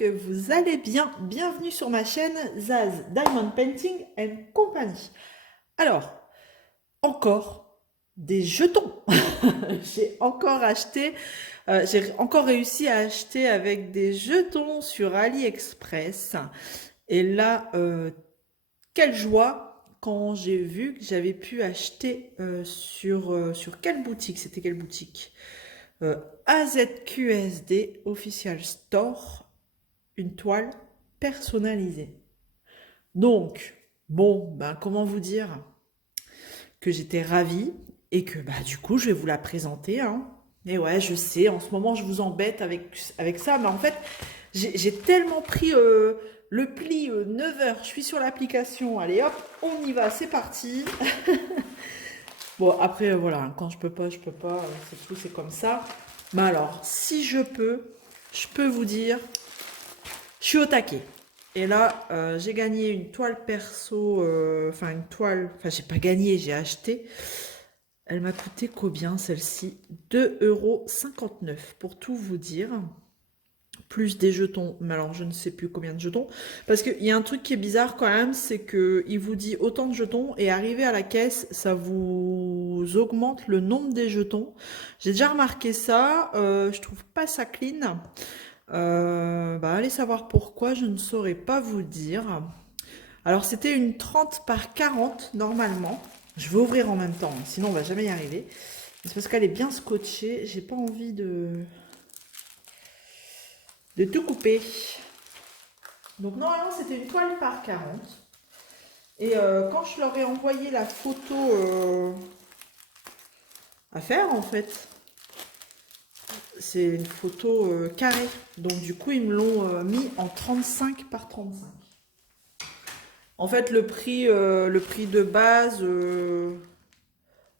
que vous allez bien. Bienvenue sur ma chaîne Zaz Diamond Painting and Company. Alors, encore des jetons. J'ai encore acheté, j'ai encore réussi à acheter avec des jetons sur AliExpress. Et là, quelle joie quand j'ai vu que j'avais pu acheter sur quelle boutique? C'était quelle boutique? AZQSD Official Store, une toile personnalisée. Donc, bon, ben, comment vous dire que j'étais ravie et que bah, du coup, je vais vous la présenter. Hein. Et ouais, je sais, en ce moment, je vous embête avec ça, mais en fait, j'ai tellement pris le pli 9 heures, je suis sur l'application, allez hop, on y va, c'est parti. Bon, après, voilà, quand je peux pas, c'est tout, c'est comme ça. Mais alors, si je peux vous dire, je suis au taquet. Et là, j'ai gagné une toile perso, enfin, j'ai pas gagné, j'ai acheté. Elle m'a coûté combien celle-ci? 2,59 € pour tout vous dire. Plus des jetons, mais alors je ne sais plus combien de jetons. Parce qu'il y a un truc qui est bizarre quand même, c'est qu'il vous dit autant de jetons et arrivé à la caisse, ça vous augmente le nombre des jetons. J'ai déjà remarqué ça, je trouve pas ça clean. Bah, allez savoir pourquoi, je ne saurais pas vous dire. Alors c'était une 30 par 40 normalement. Je vais ouvrir en même temps, sinon on va jamais y arriver. C'est parce qu'elle est bien scotchée, j'ai pas envie de tout couper. Donc normalement c'était une toile par 40. Et quand je leur ai envoyé la photo à faire en fait, c'est une photo carrée. Donc du coup ils me l'ont mis en 35 par 35. En fait le prix de base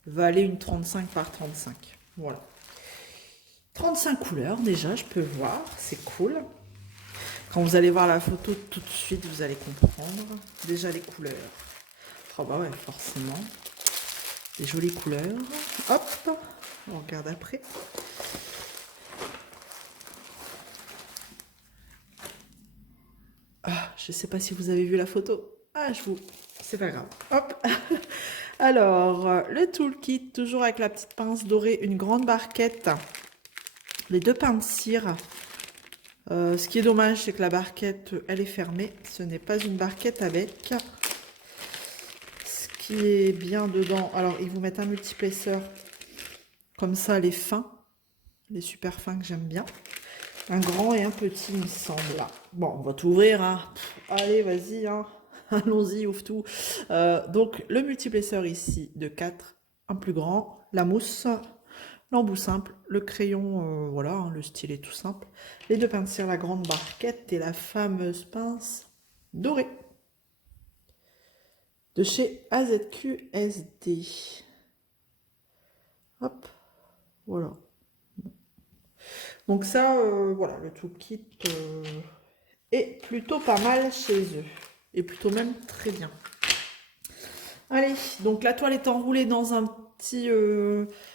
valait une 35 par 35. Voilà. 35 couleurs déjà, je peux voir, c'est cool. Quand vous allez voir la photo tout de suite, vous allez comprendre. Déjà les couleurs. Oh bah ouais, forcément. Des jolies couleurs. Hop, on regarde après. Ah, je sais pas si vous avez vu la photo. Ah, c'est pas grave. Hop. Alors, le toolkit, toujours avec la petite pince dorée, une grande barquette, les deux pains de cire. Ce qui est dommage, c'est que la barquette, elle est fermée. Ce n'est pas une barquette avec. Ce qui est bien dedans, alors ils vous mettent un multiplesseur. Comme ça, les fins, les super fins que j'aime bien. Un grand et un petit, il me semble. Bon, on va tout ouvrir. Hein. Allez, vas-y. Hein. Allons-y, ouvre tout. Donc, le multiplesseur ici de 4, un plus grand. La mousse, l'embout simple, le crayon, voilà, hein, le stylet tout simple. Les deux pinces de cire, la grande barquette et la fameuse pince dorée de chez AZQSD. Hop, voilà. Donc ça, voilà, le toolkit est plutôt pas mal chez eux. Et plutôt même très bien. Allez, donc la toile est enroulée dans un petit...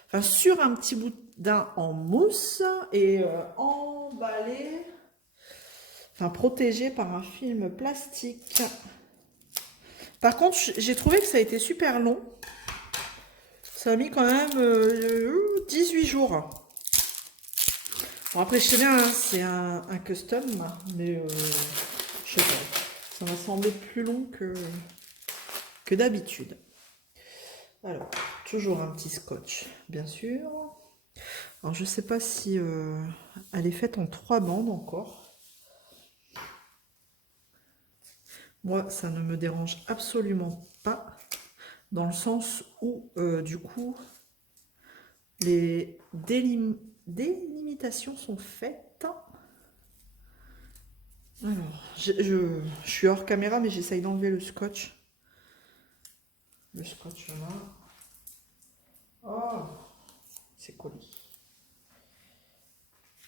enfin, sur un petit boudin en mousse et emballée, enfin protégée par un film plastique. Par contre, j'ai trouvé que ça a été super long. Ça a mis quand même 18 jours. Bon, après, je sais bien, hein, c'est un custom, mais je sais pas. Ça m'a semblé plus long que d'habitude. Alors, toujours un petit scotch, bien sûr. Alors, je sais pas si elle est faite en 3 bandes encore. Moi, ça ne me dérange absolument pas, dans le sens où, du coup, les délimitations sont faites. Alors, je suis hors caméra, mais j'essaye d'enlever le scotch. Le scotch là. Oh, c'est collé.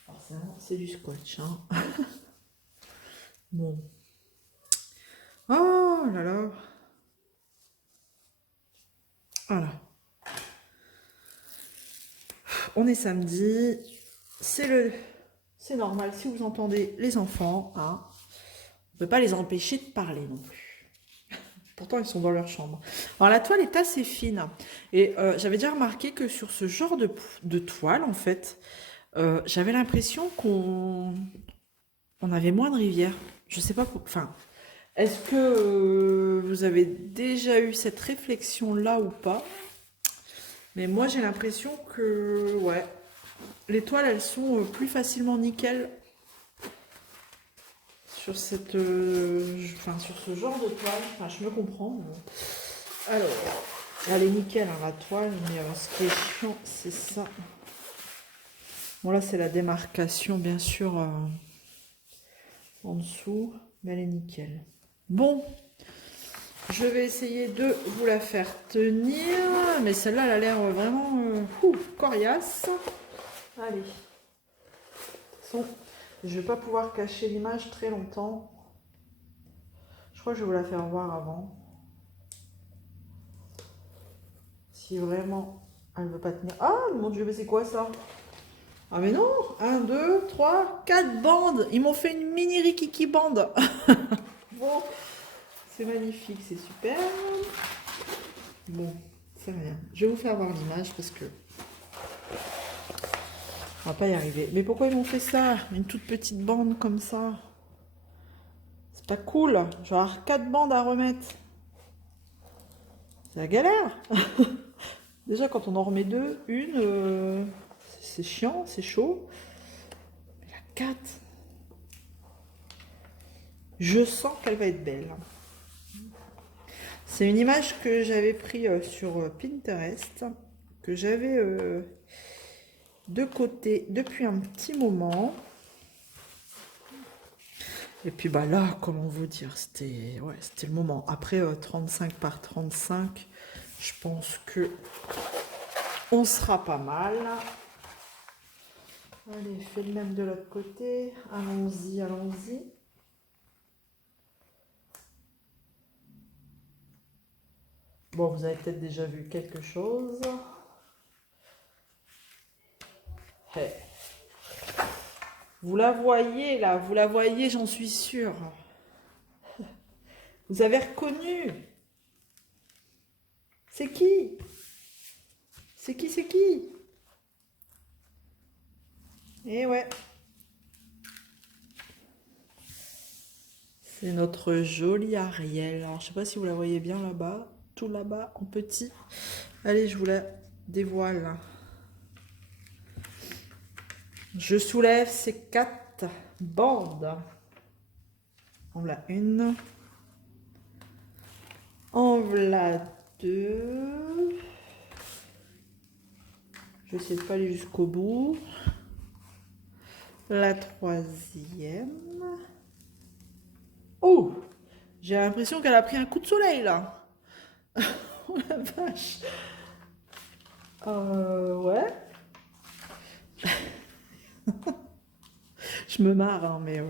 Forcément, c'est du scotch. Hein. Bon. Oh là là. Voilà. On est samedi. C'est c'est normal, si vous entendez les enfants, hein, on ne peut pas les empêcher de parler non plus. Pourtant, ils sont dans leur chambre. Alors, la toile est assez fine. Et j'avais déjà remarqué que sur ce genre de toile, en fait, j'avais l'impression qu'on avait moins de rivières. Je sais pas, enfin, est-ce que vous avez déjà eu cette réflexion-là ou pas? Mais moi, j'ai l'impression que, ouais, les toiles, elles sont plus facilement nickel sur cette, enfin, sur ce genre de toile. Enfin, je me comprends. Alors, elle est nickel, hein, la toile, mais ce qui est chiant, c'est ça. Bon, là, c'est la démarcation, bien sûr, en dessous, mais elle est nickel. Bon, je vais essayer de vous la faire tenir, mais celle-là, elle a l'air vraiment coriace. Allez. De toute façon, je ne vais pas pouvoir cacher l'image très longtemps. Je crois que je vais vous la faire voir avant. Si vraiment elle ne veut pas tenir. Ah mon Dieu, mais c'est quoi ça? Ah mais non, 1, 2, 3, 4 bandes. Ils m'ont fait une mini rikiki bande. Bon, c'est magnifique, c'est super. Bon, c'est rien. Je vais vous faire voir l'image parce que on va pas y arriver. Mais pourquoi ils m'ont fait ça? Une toute petite bande comme ça. C'est pas cool. Je vais avoir 4 bandes à remettre. C'est la galère. Déjà, quand on en remet deux, une, c'est chiant, c'est chaud. Mais la 4, je sens qu'elle va être belle. C'est une image que j'avais prise sur Pinterest, que j'avais de côté depuis un petit moment. Et puis bah là, comment vous dire, c'était ouais, c'était le moment. Après 35 par 35, je pense que on sera pas mal. Allez, fais le même de l'autre côté. Allons-y, allons-y. Bon, vous avez peut-être déjà vu quelque chose. Hey. Vous la voyez là, vous la voyez, j'en suis sûre. Vous avez reconnu. C'est qui? C'est qui, c'est qui? Eh ouais. C'est notre jolie Ariel. Alors, je sais pas si vous la voyez bien là-bas. Tout là-bas, en petit. Allez, je vous la dévoile. Je soulève ces 4 bandes. En voilà une. En voilà 2. Je vais essayer de pas aller jusqu'au bout. La 3e. Oh! J'ai l'impression qu'elle a pris un coup de soleil là. Oh la vache. Ouais. Je me marre, hein, mais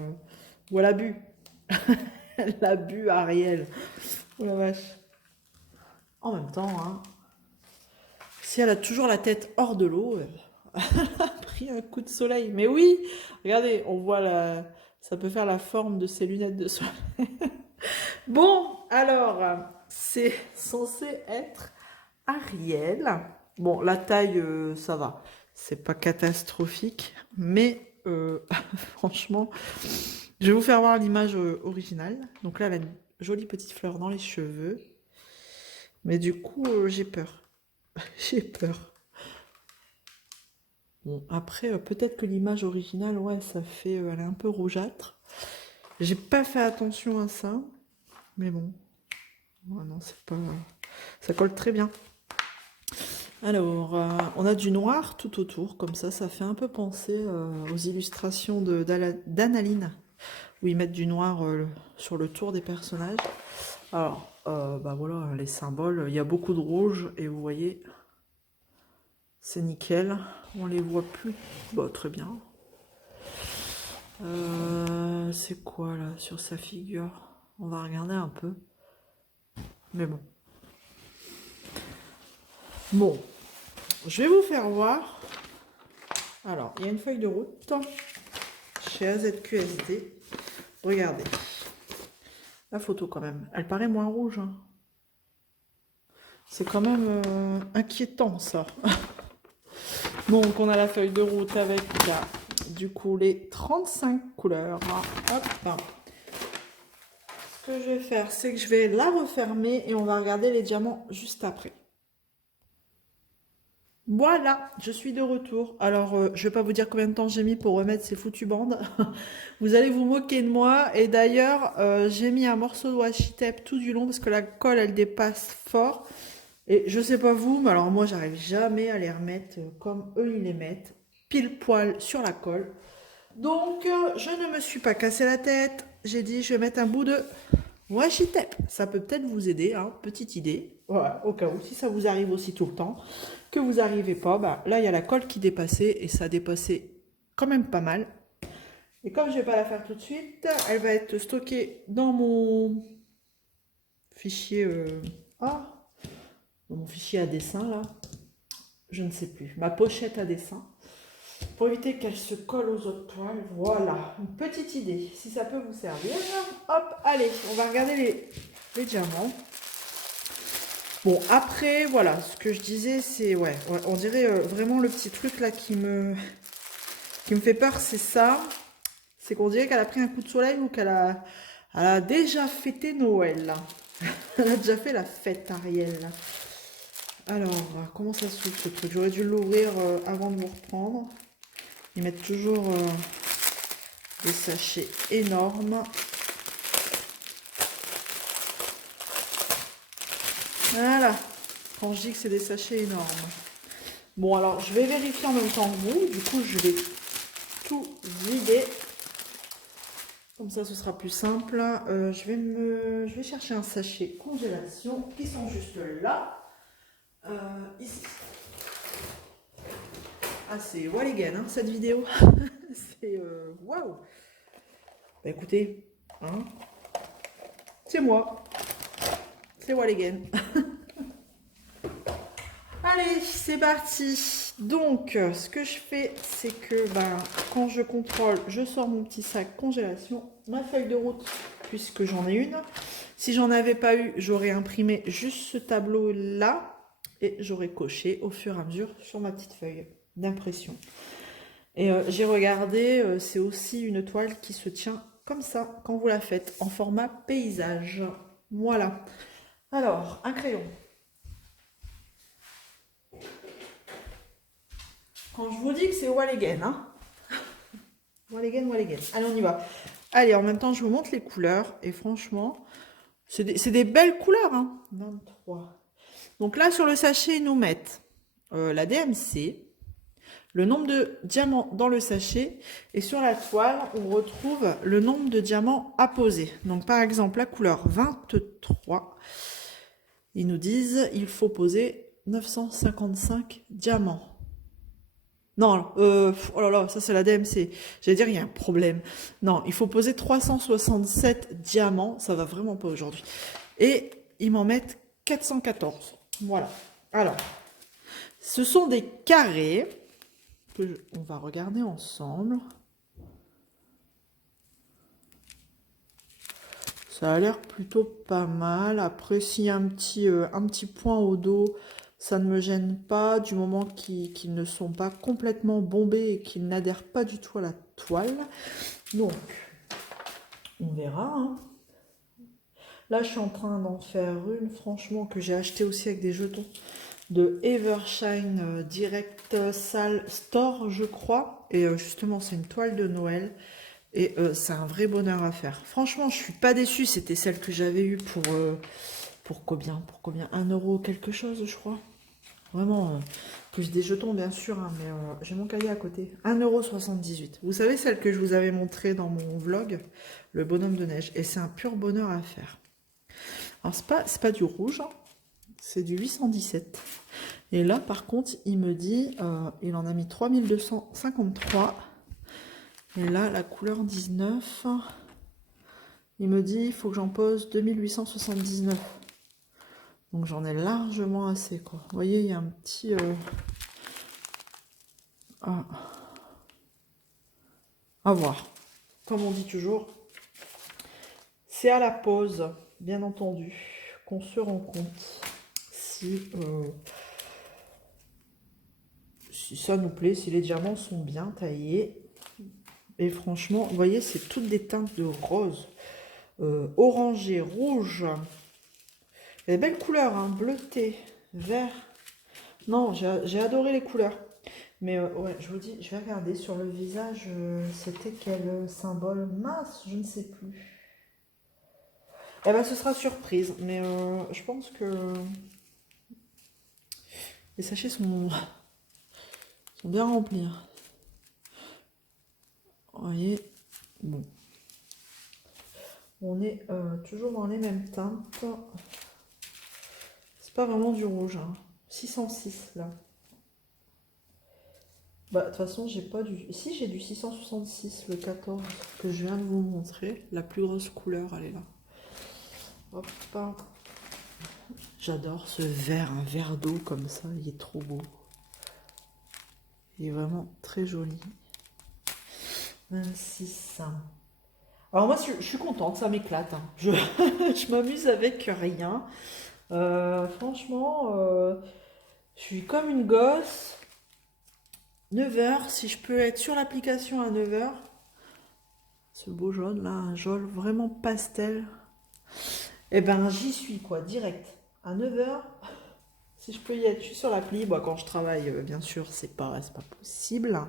ou elle a bu. Elle a bu, Ariel. Oh la vache. En même temps, hein, si elle a toujours la tête hors de l'eau, elle a pris un coup de soleil. Mais oui, regardez, on voit ça peut faire la forme de ses lunettes de soleil. Bon, alors, c'est censé être Ariel. Bon, la taille, ça va. C'est pas catastrophique, mais franchement, je vais vous faire voir l'image originale. Donc là, elle a une jolie petite fleur dans les cheveux. Mais du coup, j'ai peur. J'ai peur. Bon, après, peut-être que l'image originale, ouais, ça fait... elle est un peu rougeâtre. J'ai pas fait attention à ça. Mais bon. Ouais, non, c'est pas... Ça colle très bien. Alors, on a du noir tout autour, comme ça fait un peu penser aux illustrations d'Analine, où ils mettent du noir sur le tour des personnages. Alors, bah voilà, les symboles, il y a beaucoup de rouge, et vous voyez, c'est nickel, on les voit plus, bah très bien. C'est quoi là, sur sa figure? On va regarder un peu, mais bon. Bon, je vais vous faire voir. Alors, il y a une feuille de route. chez AZQSD. Regardez. La photo quand même. Elle paraît moins rouge. Hein. C'est quand même inquiétant ça. Donc on a la feuille de route avec du coup les 35 couleurs. Hop. Ce que je vais faire, c'est que je vais la refermer et on va regarder les diamants juste après. Voilà, je suis de retour. Alors, je vais pas vous dire combien de temps j'ai mis pour remettre ces foutues bandes. Vous allez vous moquer de moi. Et d'ailleurs, j'ai mis un morceau de washi tape tout du long parce que la colle, elle dépasse fort. Et je sais pas vous, mais alors moi, j'arrive jamais à les remettre comme eux, ils les mettent. Pile poil sur la colle. Donc, je ne me suis pas cassé la tête. J'ai dit, je vais mettre un bout de washi tape. Ça peut peut-être vous aider, hein, petite idée. Voilà, au cas où, si ça vous arrive aussi tout le temps, que vous n'arrivez pas, bah, là, il y a la colle qui dépassait et ça a dépassé quand même pas mal. Et comme je ne vais pas la faire tout de suite, elle va être stockée dans mon fichier, dans mon fichier à dessin, là. Je ne sais plus. Ma pochette à dessin. Pour éviter qu'elle se colle aux autres toiles. Voilà, une petite idée, si ça peut vous servir. Hop, allez, on va regarder les diamants. Bon, après, voilà, ce que je disais, c'est, ouais, on dirait vraiment le petit truc là qui me fait peur, c'est ça. C'est qu'on dirait qu'elle a pris un coup de soleil ou qu'elle a déjà fêté Noël. Elle a déjà fait la fête, Ariel. Alors, comment ça s'ouvre ce truc? J'aurais dû l'ouvrir avant de vous reprendre. Ils mettent toujours des sachets énormes. Voilà, quand je dis que c'est des sachets énormes. Bon, alors, je vais vérifier en même temps que vous. Du coup, je vais tout vider. Comme ça, ce sera plus simple. Je vais chercher un sachet congélation qui sont juste là. Ici. Ah, c'est Walligan, hein, cette vidéo. C'est waouh. Bah, écoutez, hein, c'est moi. C'est Walligan. Allez, c'est parti. Donc, ce que je fais, c'est que quand je contrôle, je sors mon petit sac congélation, ma feuille de route, puisque j'en ai une. Si j'en avais pas eu, j'aurais imprimé juste ce tableau-là et j'aurais coché au fur et à mesure sur ma petite feuille d'impression. Et j'ai regardé, c'est aussi une toile qui se tient comme ça quand vous la faites, en format paysage. Voilà. Alors, un crayon. Quand je vous dis que c'est Walligan, hein. Walligan. Allez, on y va. Allez, en même temps, je vous montre les couleurs. Et franchement, c'est des belles couleurs, hein. 23. Donc là, sur le sachet, ils nous mettent la DMC, le nombre de diamants dans le sachet. Et sur la toile, on retrouve le nombre de diamants à poser. Donc, par exemple, la couleur 23, ils nous disent il faut poser 955 diamants. Non, oh là là, ça c'est la DMC. J'allais dire, il y a un problème. Non, il faut poser 367 diamants. Ça va vraiment pas aujourd'hui. Et ils m'en mettent 414. Voilà. Alors, ce sont des carrés que on va regarder ensemble. Ça a l'air plutôt pas mal. Après, s'il y a un petit point au dos, ça ne me gêne pas du moment qu'ils ne sont pas complètement bombés et qu'ils n'adhèrent pas du tout à la toile. Donc, on verra. Hein. Là, je suis en train d'en faire une, franchement, que j'ai acheté aussi avec des jetons de Evershine Direct Salle Store, je crois. Et justement, c'est une toile de Noël. Et c'est un vrai bonheur à faire. Franchement, je suis pas déçue. C'était celle que j'avais eue pour combien? Pour combien? 1 euro quelque chose, je crois. Vraiment, plus des jetons, bien sûr. Hein, mais j'ai mon cahier à côté. 1,78 €. Vous savez, celle que je vous avais montrée dans mon vlog, le bonhomme de neige. Et c'est un pur bonheur à faire. Alors, c'est pas du rouge. Hein, c'est du 817. Et là, par contre, il me dit, il en a mis 3253. Et là, la couleur 19, il me dit, il faut que j'en pose 2879. Donc, j'en ai largement assez, quoi. Vous voyez, il y a un petit... à voir. comme on dit toujours, c'est à la pause, bien entendu, qu'on se rend compte si ça nous plaît, si les diamants sont bien taillés. Et franchement, vous voyez, c'est toutes des teintes de rose, orangé, rouge. Des belles couleurs, hein, bleuté, vert. Non, j'ai adoré les couleurs. Mais ouais, je vous dis, je vais regarder sur le visage, c'était quel symbole? Mince, je ne sais plus. Eh ben, ce sera surprise, mais je pense que les sachets sont bien remplis. Vous voyez, bon. On est toujours dans les mêmes teintes. C'est pas vraiment du rouge, hein. 606 là. Bah, de toute façon, j'ai pas du... Si, j'ai du 666, le 14, que je viens de vous montrer. La plus grosse couleur, elle est là. Hop. J'adore ce vert, un verre d'eau comme ça, il est trop beau. Il est vraiment très joli. 26. Alors moi, je suis contente, ça m'éclate. Hein. Je m'amuse avec rien. Franchement, je suis comme une gosse. 9 heures, si je peux être sur l'application à 9 heures. Ce beau jaune là, un jaune vraiment pastel. Eh ben j'y suis quoi, direct. À 9 heures, si je peux y être, je suis sur l'appli. Bon, quand je travaille, bien sûr, c'est pas possible.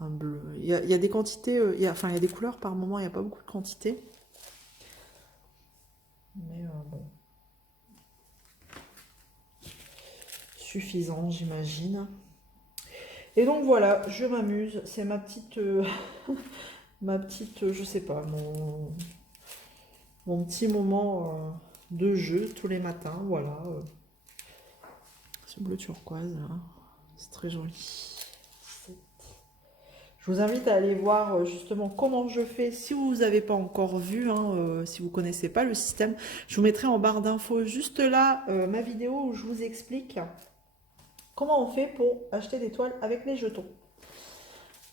Un bleu. Il y a des quantités, enfin il y a des couleurs par moment, il n'y a pas beaucoup de quantité. Mais bon. Suffisant, j'imagine. Et donc voilà, je m'amuse. C'est ma petite, je sais pas, mon petit moment de jeu tous les matins. Voilà. Ce bleu turquoise, hein. C'est très joli. Je vous invite à aller voir justement comment je fais. Si vous n'avez pas encore vu, hein, si vous ne connaissez pas le système, je vous mettrai en barre d'infos juste là ma vidéo où je vous explique comment on fait pour acheter des toiles avec les jetons.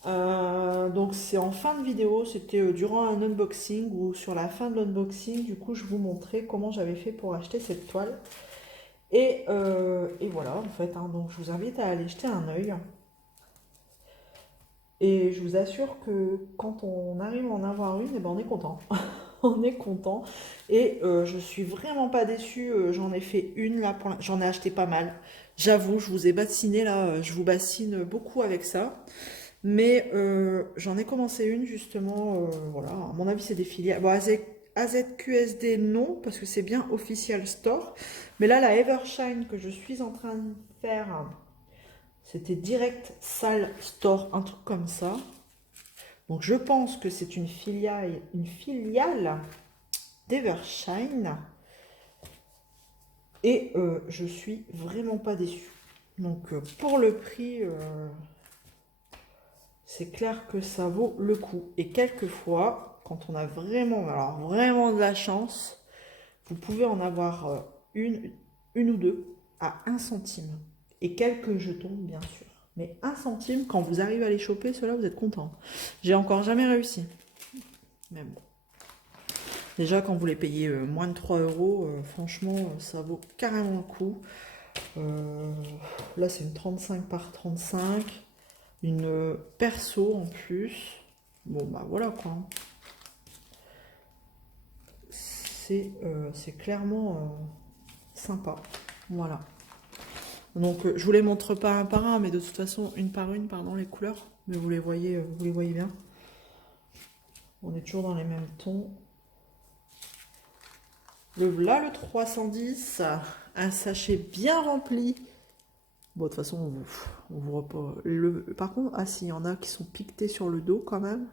Donc c'est en fin de vidéo, c'était durant un unboxing ou sur la fin de l'unboxing, du coup je vous montrais comment j'avais fait pour acheter cette toile. Et voilà en fait, hein, donc je vous invite à aller jeter un œil. Et je vous assure que quand on arrive à en avoir une, eh ben on est content. On est content. Et je suis vraiment pas déçue. J'en ai fait une là, j'en ai acheté pas mal. J'avoue, je vous ai bassiné là, je vous bassine beaucoup avec ça. Mais j'en ai commencé une justement, voilà, à mon avis c'est des filiales. Bon, AZQSD non, parce que c'est bien Official Store. Mais là, la Evershine que je suis en train de faire, c'était Direct Salle Store, un truc comme ça. Donc je pense que c'est une filiale d'Evershine. Et je suis vraiment pas déçue. Donc pour le prix, c'est clair que ça vaut le coup. Et quelquefois, quand on a vraiment, alors vraiment de la chance, vous pouvez en avoir une ou deux à 1 centime. Et quelques jetons, bien sûr. Mais 1 centime, quand vous arrivez à les choper, ceux-là, vous êtes content. J'ai encore jamais réussi. Mais bon. Déjà, quand vous les payez moins de 3 euros, franchement, ça vaut carrément le coup. Là, c'est une 35 par 35. Une perso en plus. Bon, bah voilà quoi. C'est clairement sympa. Voilà. Donc, je vous les montre pas un par un, mais de toute façon, une par une, pardon, les couleurs. Mais vous les voyez bien. On est toujours dans les mêmes tons. Là, le 310, un sachet bien rempli. Bon, de toute façon, on voit pas. Par contre, ah si, il y en a qui sont piquetés sur le dos quand même.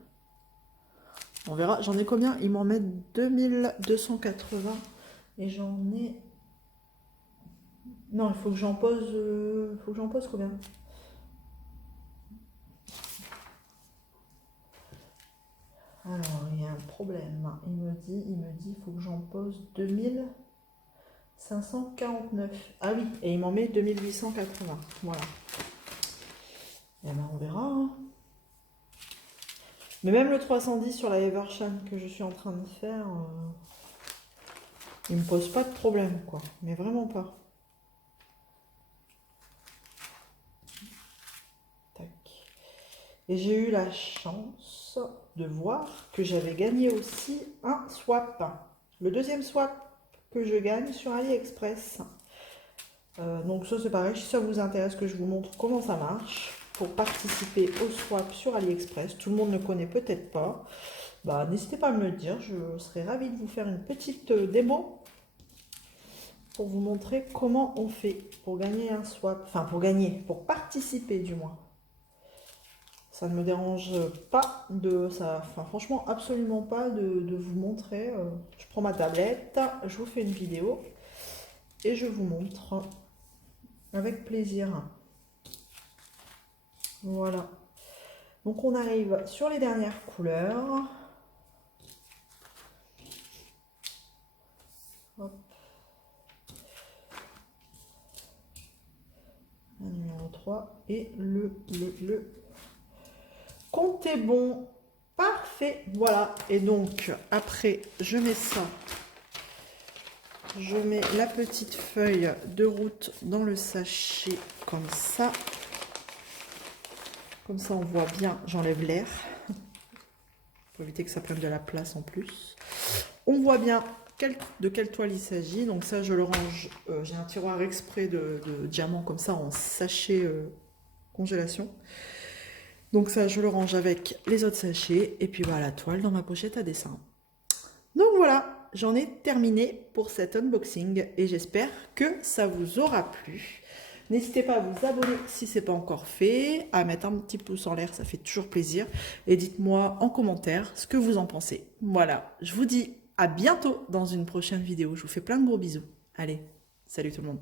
On verra. J'en ai combien? Ils m'en mettent 2280. Et j'en ai... Non, il faut que j'en pose... faut que j'en pose combien? Alors, il y a un problème. Il me dit, il faut que j'en pose 2549. Ah oui, et il m'en met 2880. Voilà. Et ben, on verra. Hein. Mais même le 310 sur la Evershan que je suis en train de faire, il me pose pas de problème, quoi. Mais vraiment pas. Tac. Et j'ai eu la chance de voir que j'avais gagné aussi un swap. Le deuxième swap que je gagne sur AliExpress. Donc ça c'est pareil, si ça vous intéresse que je vous montre comment ça marche pour participer au swap sur AliExpress, tout le monde ne connaît peut-être pas, bah, n'hésitez pas à me le dire, je serais ravie de vous faire une petite démo pour vous montrer comment on fait pour gagner un swap, enfin pour participer du moins. Ça ne me dérange pas de ça, enfin franchement absolument pas de vous montrer. Je prends ma tablette, je vous fais une vidéo et je vous montre. Avec plaisir. Voilà. Donc on arrive sur les dernières couleurs. Hop. Le numéro 3 et le compte est bon. Parfait. Voilà. Et donc après je mets ça. Je mets la petite feuille de route dans le sachet comme ça. Comme ça, on voit bien, j'enlève l'air. Pour éviter que ça prenne de la place en plus. On voit bien de quelle toile il s'agit. Donc ça, je le range. J'ai un tiroir exprès de diamant comme ça en sachet congélation. Donc ça, je le range avec les autres sachets. Et puis voilà, la toile dans ma pochette à dessin. Donc voilà. J'en ai terminé pour cet unboxing et j'espère que ça vous aura plu. N'hésitez pas à vous abonner si ce n'est pas encore fait, à mettre un petit pouce en l'air, ça fait toujours plaisir. Et dites-moi en commentaire ce que vous en pensez. Voilà, je vous dis à bientôt dans une prochaine vidéo. Je vous fais plein de gros bisous. Allez, salut tout le monde.